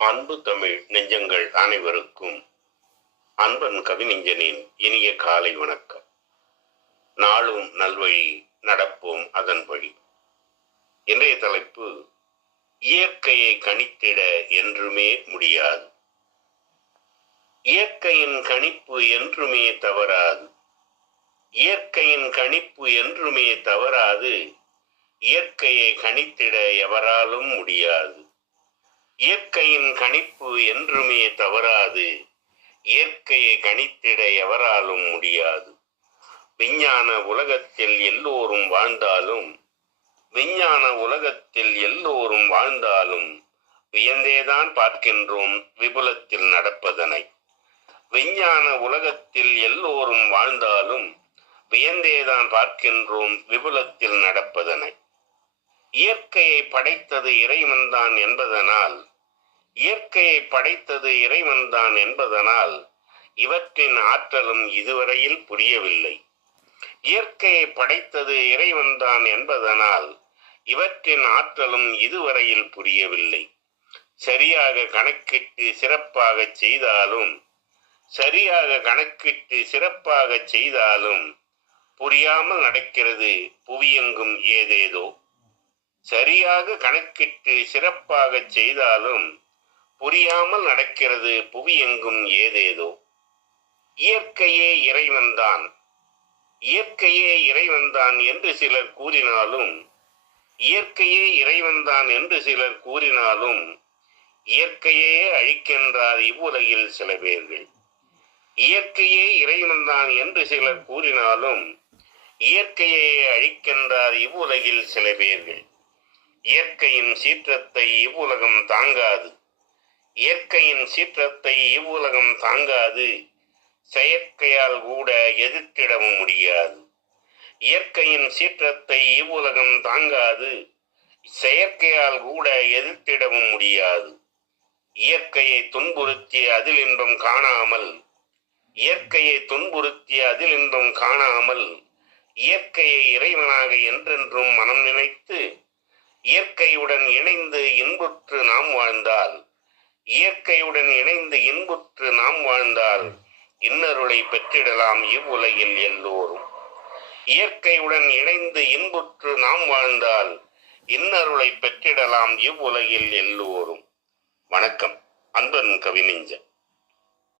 அன்பு தமிழ் நெஞ்சங்கள் அனைவருக்கும் அன்பன் கவிநெஞ்சனின் இனிய காலை வணக்கம். நாளும் நல்வழி நடப்போம் அதன் வழி. இன்றைய தலைப்பு இயற்கையை கணித்திட என்றுமே முடியாது. இயற்கையின் கணிப்பு என்றுமே தவறாது. இயற்கையின் கணிப்பு என்றுமே தவறாது. இயற்கையை கணித்திட எவராலும் முடியாது. இயற்கையின் கணிப்பு என்றுமே தவறாது. இயற்கையை கணித்திட எவராலும் முடியாது. விஞ்ஞான உலகத்தில் எல்லோரும் வாழ்ந்தாலும் விஞ்ஞான உலகத்தில் எல்லோரும் வாழ்ந்தாலும் வியந்தேதான் பார்க்கின்றோம் விபுலத்தில் நடப்பதனை. விஞ்ஞான உலகத்தில் எல்லோரும் வாழ்ந்தாலும் வியந்தேதான் பார்க்கின்றோம் விபுலத்தில் நடப்பதனை. இயற்கையை படைத்தது இறைவன்தான் என்பதனால் இயற்கையை படைத்தது இறைவன்தான் என்பதனால் இவற்றின் ஆற்றலும் இதுவரையில் புரியவில்லை. இயற்கையை படைத்தது இறைவன்தான் என்பதனால் இவற்றின் ஆற்றலும் இதுவரையில் புரியவில்லை. சரியாக கணக்கிட்டு சிறப்பாக செய்தாலும் சரியாக கணக்கிட்டு சிறப்பாக செய்தாலும் புரியாமல் நடக்கிறது புவியெங்கும் ஏதேதோ. சரியாக கணக்கிட்டு சிறப்பாக செய்தாலும் புரியாமல் நடக்கிறது புவி எங்கும் ஏதேதோ. இயற்கையே இறைவன்தான். இயற்கையே இறைவன்தான் என்று சிலர் கூறினாலும் இயற்கையே இறைவன்தான் என்று சிலர் கூறினாலும் இயற்கையே அழிக்கின்றார் இவ்வுலகில் சில பேர்கள். இயற்கையே இறைவன்தான் என்று சிலர் கூறினாலும் இயற்கையே அழிக்கின்றார் இவ்வுலகில் சில பேர்கள். இயற்கையின் சீற்றத்தை இவ்வுலகம் தாங்காது. இயற்கையின் சீற்றத்தை இவ்வுலகம் தாங்காது. செயற்கையால் கூட எதிர்த்திடவும் முடியாது. இயற்கையின் சீற்றத்தை இவ்வுலகம் தாங்காது. செயற்கையால் கூட எதிர்த்திடவும் முடியாது. இயற்கையை துன்புறுத்தி அதில் இன்பம் காணாமல். இயற்கையை துன்புறுத்தி அதில் இன்பம் காணாமல். இயற்கையை இறைவனாக என்றென்றும் மனம் நினைத்து இயற்கையுடன் இணைந்து இன்புற்று நாம் வாழ்ந்தால் இயற்கையுடன் இணைந்து இன்புற்று நாம் வாழ்ந்தால் இன்னருளை பெற்றிடலாம் இவ்வுலகில் எல்லோரும். இயற்கையுடன் இணைந்து இன்புற்று நாம் வாழ்ந்தால் இன்னருளை பெற்றிடலாம் இவ்வுலகில் எல்லோரும். வணக்கம். அன்பன் கவிநெஞ்சன்.